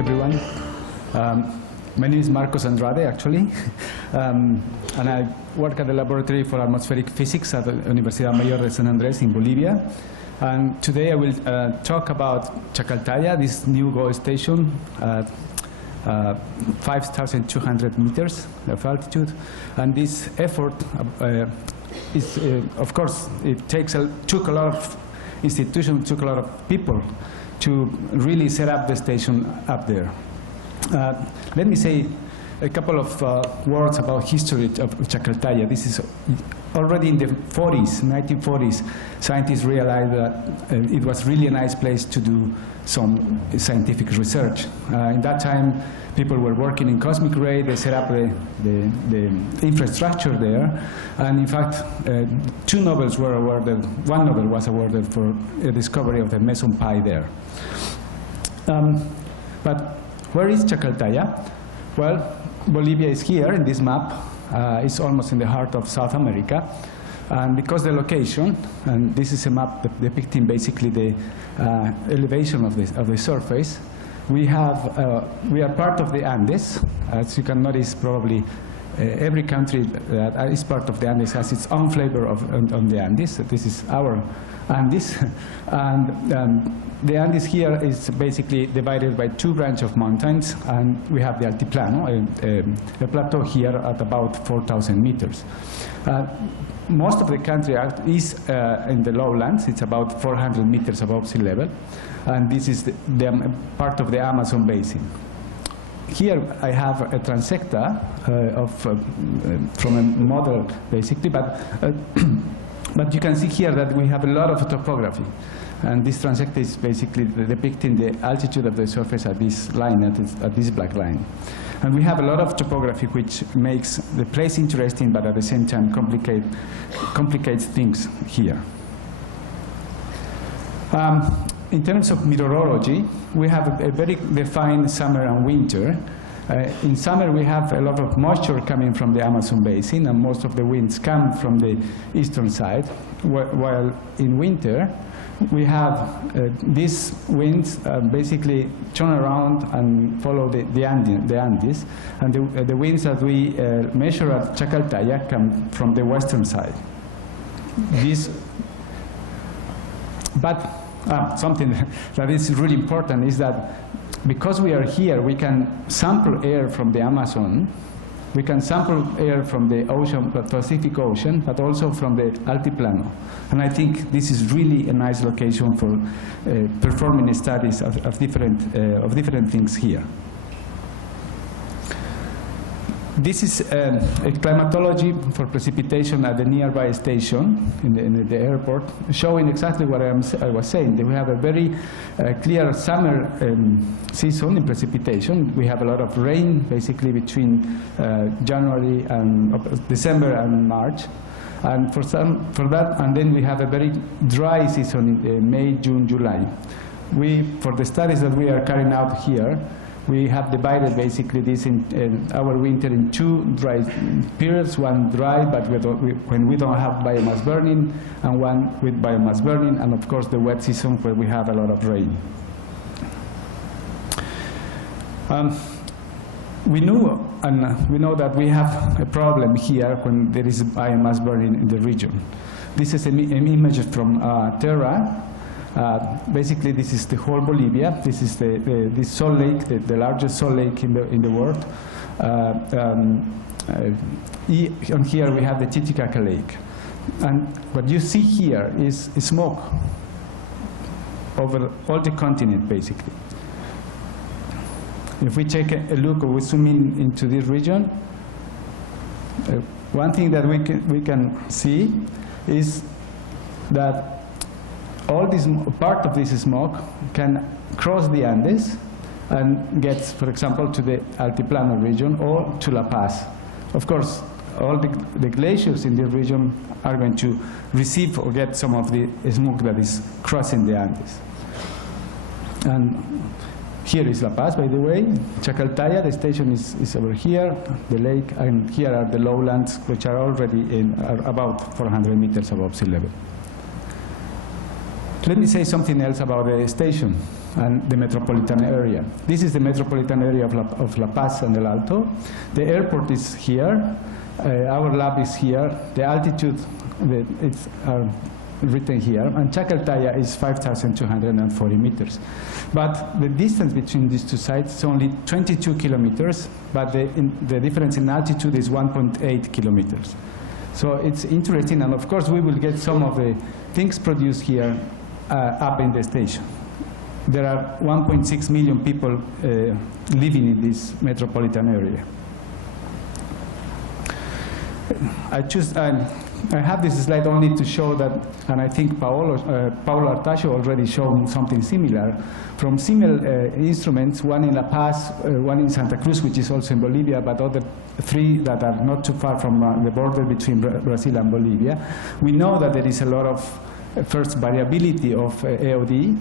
everyone. My name is Marcos Andrade, actually, and I work at the Laboratory for Atmospheric Physics at the Universidad Mayor de San Andrés in Bolivia. And today I will talk about Chacaltaya, this new GOES station at 5,200 meters of altitude. And this effort is, of course, it took a lot of institutions, took a lot of people to really set up the station up there. Let me say a couple of words about history of Chacaltaya. This is already in the 40s, 1940s, scientists realized that it was really a nice place to do some scientific research. In that time, people were working in cosmic ray. They set up the infrastructure there. And in fact, 2 Nobels were awarded. 1 Nobel was awarded for the discovery of the meson pi there. But where is Chacaltaya? Well, Bolivia is here in this map. It's almost in the heart of South America. And because the location, and this is a map depicting basically the elevation of the surface, we are part of the Andes. As you can notice, probably every country that is part of the Andes has its own flavor on the Andes. This is our Andes. And the Andes here is basically divided by 2 branches of mountains, and we have the Altiplano, a plateau here at about 4,000 meters. Most of the country is in the lowlands. It's about 400 meters above sea level, and this is the part of the Amazon basin. Here I have a transecta from a model, basically, but you can see here that we have a lot of topography. And this transecta is basically depicting the altitude of the surface at this line, at this black line. And we have a lot of topography which makes the place interesting, but at the same time complicates things here. In terms of meteorology, we have a very defined summer and winter. In summer, we have a lot of moisture coming from the Amazon basin, and most of the winds come from the eastern side, while in winter, we have these winds basically turn around and follow the Andes, and the winds that we measure at Chacaltaya come from the western side. But something that is really important is that because we are here, we can sample air from the Amazon, we can sample air from the ocean, the Pacific Ocean, but also from the Altiplano. And I think this is really a nice location for performing studies of different things here. This is a climatology for precipitation at the nearby station in the airport, showing exactly what I was saying. That we have a very clear summer season in precipitation. We have a lot of rain, basically between January and December and March, and for that, and then we have a very dry season in May, June, July. For the studies that we are carrying out here, we have divided basically this in our winter in 2 dry periods, one dry, but when we don't have biomass burning, and one with biomass burning, and of course the wet season where we have a lot of rain. We know that we have a problem here when there is biomass burning in the region. This is an image from Terra. Basically, this is the whole Bolivia. This is this salt lake, the largest salt lake in the world. And here we have the Titicaca Lake. And what you see here is smoke over all the continent, basically. If we take a look, or we zoom into this region, one thing that we can see is that all this part of this smoke can cross the Andes and get, for example, to the Altiplano region or to La Paz. Of course, all the glaciers in the region are going to receive or get some of the smoke that is crossing the Andes. And here is La Paz, by the way. Chacaltaya, the station is over here, the lake, and here are the lowlands, which are already about 400 meters above sea level. Let me say something else about the station and the metropolitan area. This is the metropolitan area of La Paz and El Alto. The airport is here. Our lab is here. The altitude, it's written here. And Chacaltaya is 5,240 meters. But the distance between these two sites is only 22 kilometers, but the difference in altitude is 1.8 kilometers. So it's interesting, and of course we will get some of the things produced here up in the station. There are 1.6 million people living in this metropolitan area. I have this slide only to show that, and I think Paulo Artacho already showed something similar, from similar instruments, one in La Paz, one in Santa Cruz, which is also in Bolivia, but other three that are not too far from the border between Brazil and Bolivia. We know that there is a lot of, first, variability of AOD,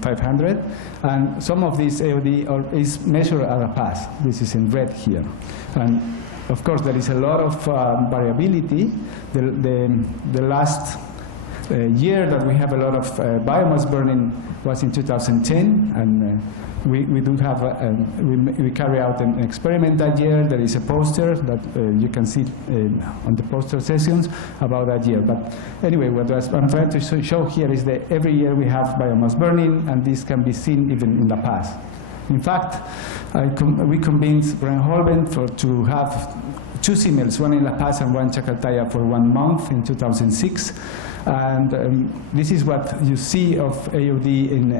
500, and some of this AOD is measured at La Paz. This is in red here. And of course, there is a lot of variability. The last year that we have a lot of biomass burning was in 2010, and we do have we carry out an experiment that year. There is a poster that you can see on the poster sessions about that year. But anyway, what I'm trying to show here is that every year we have biomass burning, and this can be seen even in La Paz. In fact, we convinced Brian Holben to have two CMLs, one in La Paz and one in Chacaltaya, for 1 month in 2006. And this is what you see of AOD in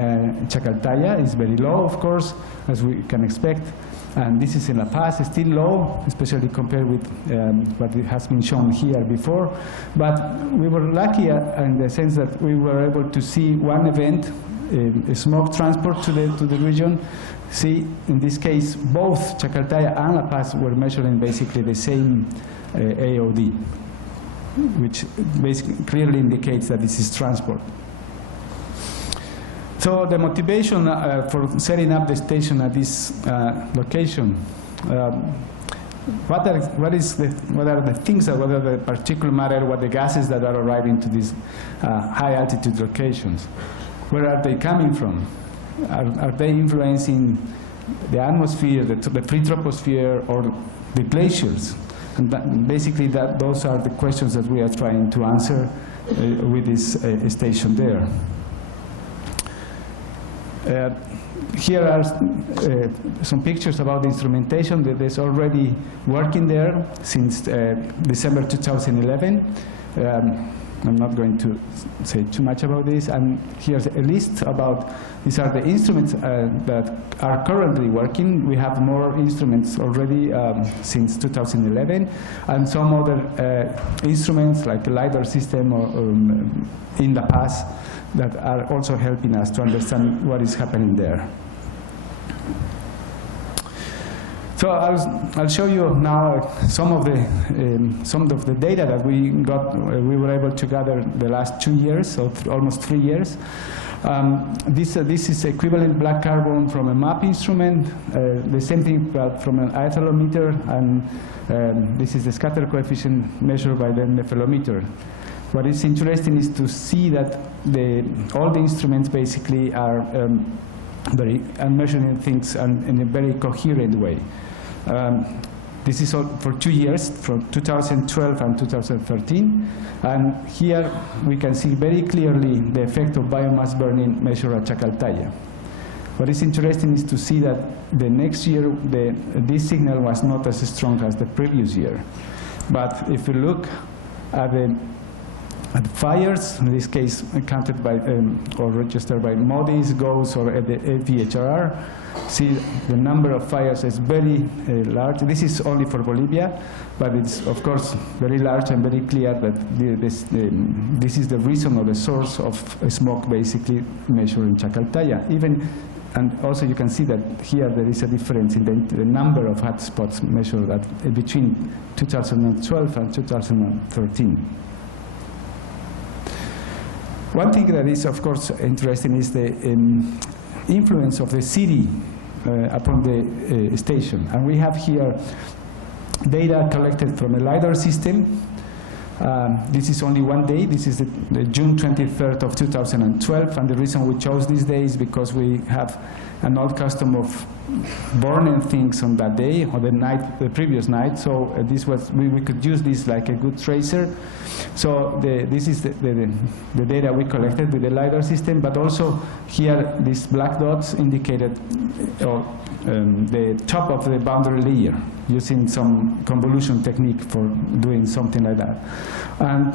Chacaltaya. It's very low, of course, as we can expect. And this is in La Paz. It's still low, especially compared with what has been shown here before. But we were lucky in the sense that we were able to see one event, smoke transport to the region. See, in this case, both Chacaltaya and La Paz were measuring basically the same AOD, which basically clearly indicates that this is transport. So the motivation for setting up the station at this location, what are the things, what are the particulate matter, what the gases that are arriving to these high altitude locations? Where are they coming from? Are they influencing the atmosphere, the free troposphere, or the glaciers? And basically, those are the questions that we are trying to answer with this station there. Here are some pictures about the instrumentation that is already working there since December 2011. I'm not going to say too much about this. And here's a list about, these are the instruments that are currently working. We have more instruments already since 2011, and some other instruments like a LiDAR system or in La Paz that are also helping us to understand what is happening there. So I'll show you now some of the data that we were able to gather the last 2 years, so almost 3 years. This is equivalent black carbon from a MAP instrument, the same thing but from an aethalometer, and this is the scatter coefficient measured by the nephelometer. What is interesting is to see that all the instruments basically are measuring things in a very coherent way. This is all for 2 years, from 2012 and 2013. And here we can see very clearly the effect of biomass burning measured at Chacaltaya. What is interesting is to see that the next year, this signal was not as strong as the previous year. But if you look at the fires, in this case counted by or registered by MODIS, GOES, or the AVHRR, see the number of fires is very large. This is only for Bolivia, but it's of course very large and very clear that this is the reason or the source of smoke basically measured in Chacaltaya. And also you can see that here there is a difference in the number of hotspots measured between 2012 and 2013. One thing that is, of course, interesting is the influence of the city upon the station. And we have here data collected from a LiDAR system. This is only one day. This is the June 23rd of 2012, and the reason we chose this day is because we have an old custom of burning things on that day, or the previous night. So this was we could use this like a good tracer. So this is the data we collected with the LiDAR system, but also here these black dots indicated the top of the boundary layer, using some convolution technique for doing something like that. And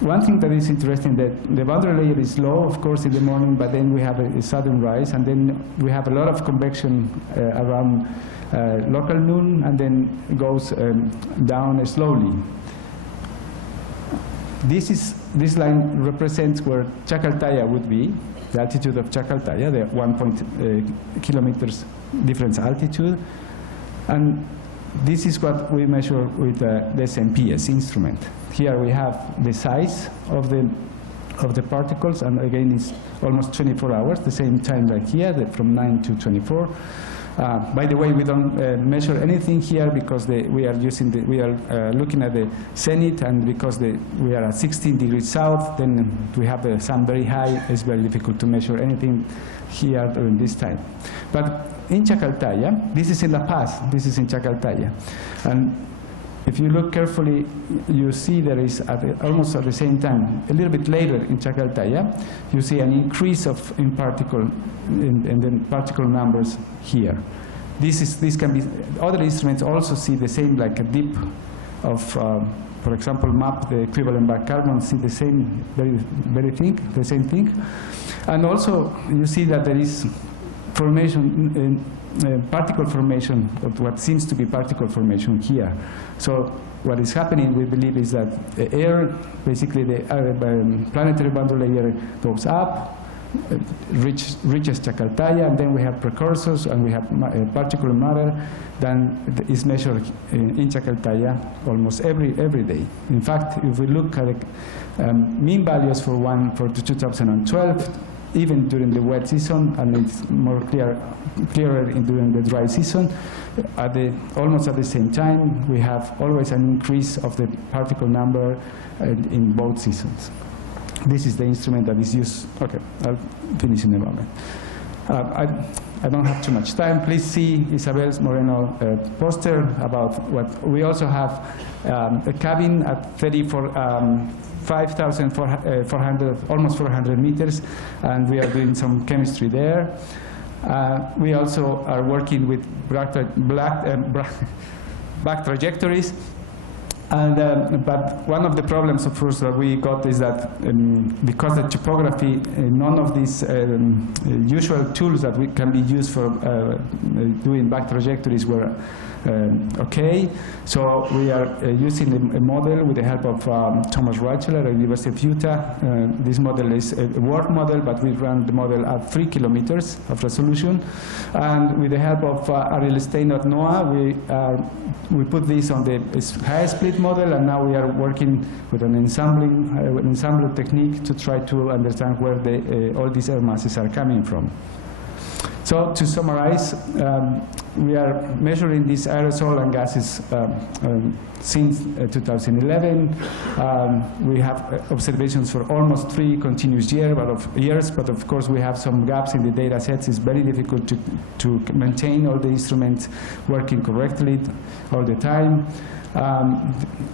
one thing that is interesting, that the boundary layer is low, of course, in the morning, but then we have a sudden rise, and then we have a lot of convection around local noon, and then goes down slowly. This line represents where Chacaltaya would be, the altitude of Chacaltaya, the 1 kilometers difference altitude. And this is what we measure with the SMPS instrument. Here we have the size of the particles, and again it's almost 24 hours, the same time like here, from 9 to 24. By the way, we don't measure anything here because we are looking at the zenith, and because we are at 16 degrees south, then we have the sun very high. It's very difficult to measure anything here during this time. But in Chacaltaya, this is in La Paz, this is in Chacaltaya. And if you look carefully, you see there is almost at the same time, a little bit later in Chacaltaya, you see an increase in the particle numbers here. This can be, other instruments also see the same, like a dip of, for example, MAP, the equivalent by carbon, see the same, the same thing. And also you see that there is formation, particle formation, of what seems to be particle formation here. So what is happening, we believe, is that the air, basically the planetary boundary layer goes up, reaches Chacaltaya, and then we have precursors, and we have particulate matter that is measured in Chacaltaya almost every day. In fact, if we look at the mean values for 2012, even during the wet season, and it's more clearer during the dry season, almost at the same time, we have always an increase of the particle number in both seasons. This is the instrument that is used. Okay, I'll finish in a moment. I don't have too much time. Please see Isabel Moreno poster about what we also have a cabin at 5,400, almost 400 meters, and we are doing some chemistry there. We also are working with back trajectories. And, but one of the problems, of course, that we got is that because the topography, none of these usual tools that can be used for doing back trajectories were okay. So we are using a model with the help of Thomas Reichler at the University of Utah. This model is a work model, but we run the model at 3 kilometers of resolution. And with the help of Ariel Stein at NOAA, we put this on the high split model, and now we are working with an ensembler technique to try to understand where all these air masses are coming from. So to summarize, we are measuring these aerosol and gases since 2011. We have observations for almost 3 continuous years, but of course we have some gaps in the data sets. It's very difficult to maintain all the instruments working correctly all the time.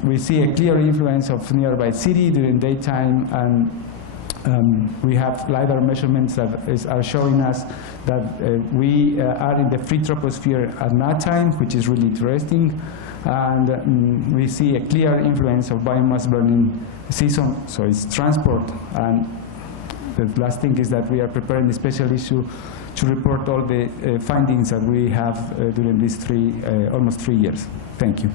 We see a clear influence of nearby city during daytime, and we have LiDAR measurements that are showing us that we are in the free troposphere at nighttime, which is really interesting. And we see a clear influence of biomass burning season, so it's transport. And the last thing is that we are preparing a special issue to report all the findings that we have during these almost 3 years. Thank you.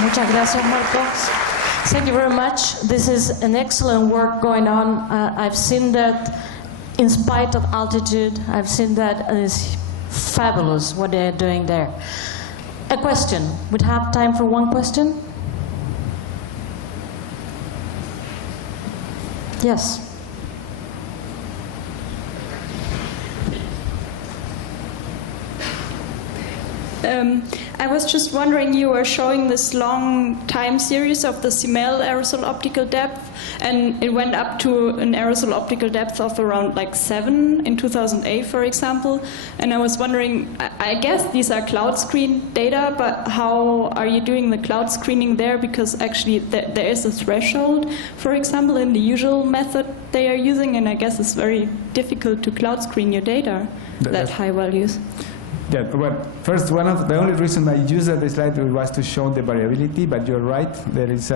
Muchas gracias, Marcos. Thank you very much. This is an excellent work going on. I've seen that in spite of altitude. I've seen that, and it's fabulous what they're doing there. A question. We'd have time for one question? Yes. I was just wondering, you were showing this long time series of the CML aerosol optical depth, and it went up to an aerosol optical depth of around like 7 in 2008, for example. And I was wondering, I guess these are cloud screen data, but how are you doing the cloud screening there? Because actually there is a threshold, for example, in the usual method they are using, and I guess it's very difficult to cloud screen your data, that high values. Yeah, well, first, one of the only reason I used that slide was to show the variability, but you're right. There is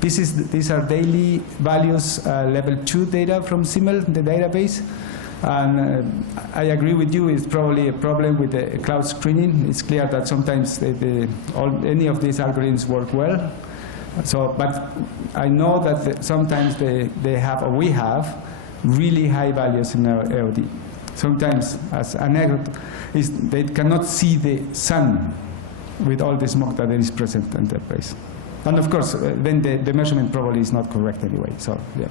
these are daily values, level 2 data from CML, the database. And I agree with you, it's probably a problem with the cloud screening. It's clear that sometimes any of these algorithms work well. So, but I know that sometimes they have, or we have, really high values in our AOD. Sometimes, as an anecdote, they cannot see the sun with all the smoke that is present in the place. And of course, then the measurement probably is not correct anyway. So, yeah.